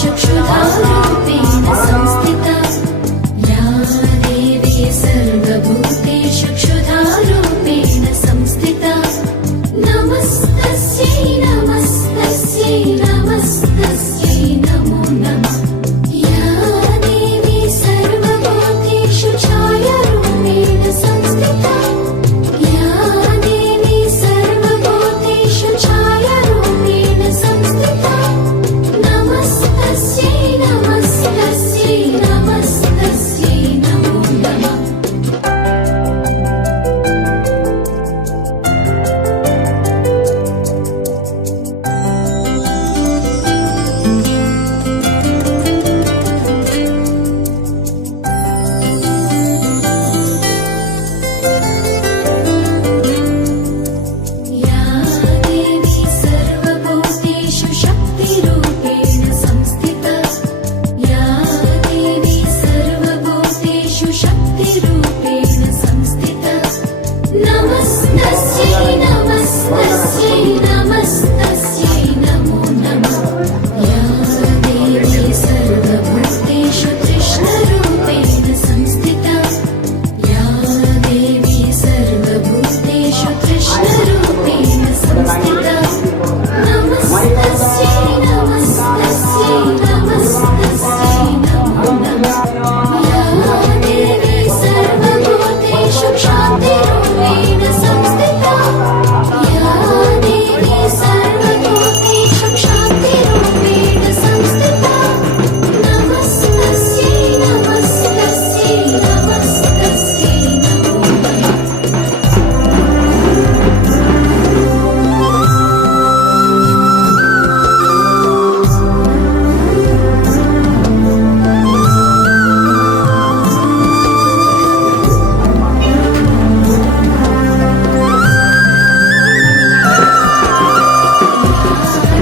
चक्षुधारूपेण संस्थिता या देवी सर्वभूतेषु क्षुधारूपेण संस्थिता नमस्तस्यै नमस्तस्यै नमस्तस्यै नमो नमः या देवी सर्वभूतेषु छायारूपेण संस्थिता या देवी सर्वभूतेषु छायारूपेण संस्थिता नमस्तस्यै नमस्तस्यै नमस्तस्यै नमो नमः या देवी सर्वभूतेषु शक्तिरूपेण संस्थिता या देवी सर्वभूतेषु शक्तिरूपेण संस्थिता नमस्तस्यै नमस्तस्यै नमस्तस्यै नमो नमः या देवी सर्वभूतेषु कृष्णरूपेण संस्थिता या देवी सर्वभूतेषु कृष्णरूपेण संस्थिता नमस्तस्यै नमस्तस्यै नमस्तस्यै नमो नमः या देवी सर्वभूतेषु शान्तिरूपेण संस्थिता या देवी सर्वभूतेषु शान्तिरूपेण संस्थिता नमस्तस्यै नमस्तस्यै नमस्तस्यै नमो नमः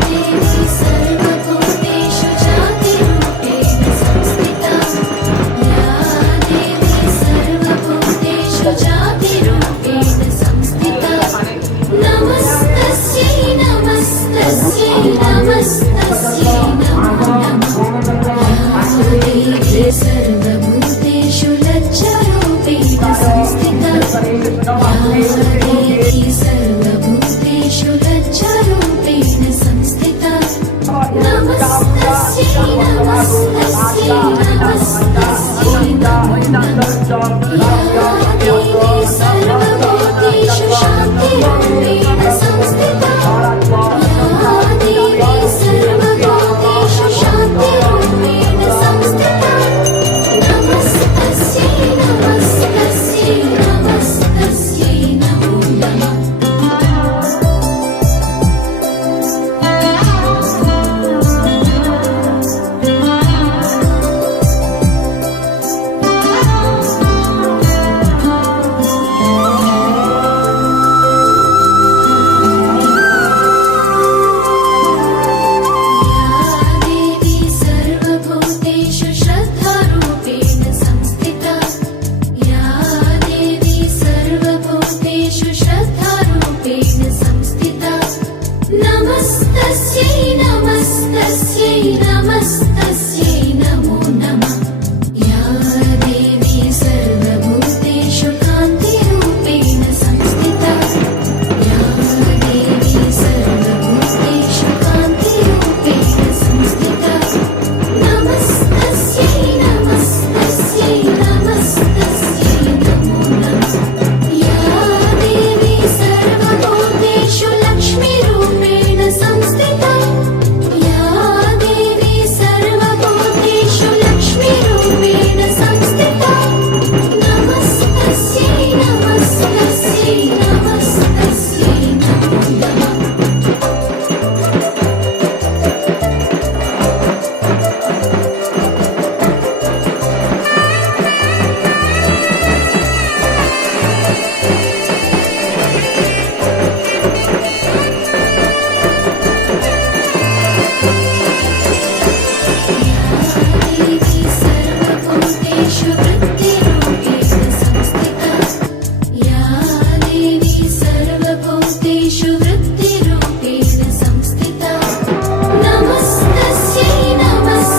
देवी सर्वभूतेषु जातिरूपेण संस्थिता या देवी सर्वभूतेषु जातिरूपेण संस्थिता नमस्तस्यै नमस्तस्यै नमस्तस्यै नमो नमः या देवी सर्वभूतेषु लज्जारूपेण संस्थिता या देवी सर्वभूतेषु लज्जारूपेण संस्थिता नमस्तस्यै नमस्तस्यै नमस्तस्यै नमो नमः या देवी सर्वभूतेषु शान्तिरूपेण संस्थिता या देवी सर्वभूतेषु शान्तिरूपेण संस्थिता नमस्तस्यै नमस्तस्यै नमस्तस्यै नमो नमः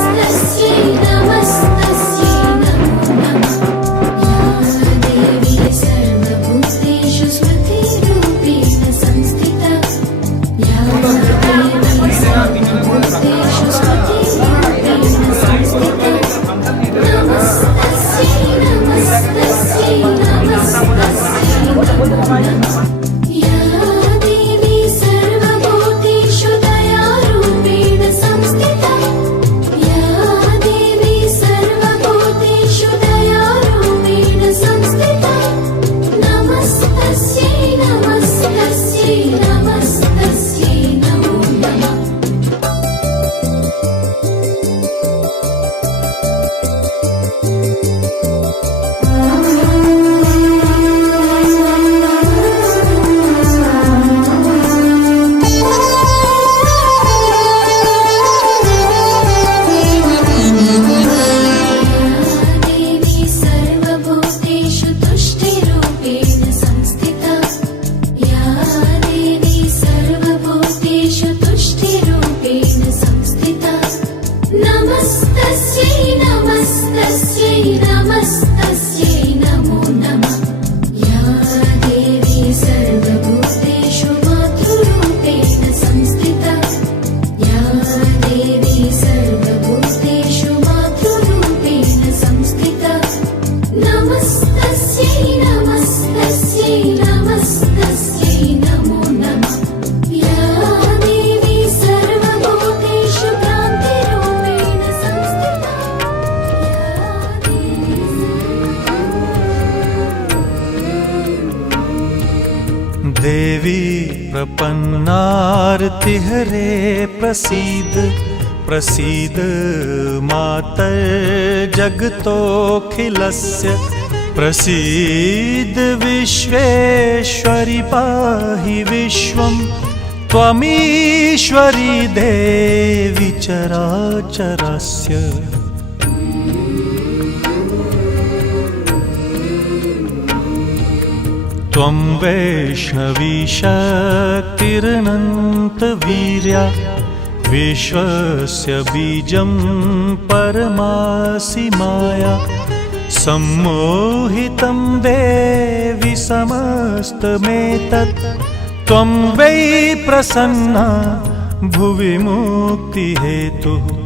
नमस्तस्यै नमस्तस्यै नमस्तस्यै नमो नमः या देवी सर्वभूतेषु मातृरूपेण संस्थिता या देवी सर्वभूतेषु मातृरूपेण संस्थिता नमस्तस्यै नमस्तस्यै नमस्तस्यै नमो नमः या देवी सर्वभूतेषु क्रान्तिरूपेण संस्थिता देवी प्रपन्नार्ति हरे प्रसीद प्रसीद मातर्जगतोऽखिलस्य प्रसीद विश्वेश्वरि पाहि विश्वं त्वमीश्वरी देवी चराचरस्य त्वं वैष्णवी शक्तिरनन्तवीर्या विश्वस्य बीजं परमासि माया सम्मोहितं देवि समस्तमेतत् त्वं वै प्रसन्ना भुवि मुक्तिहेतुः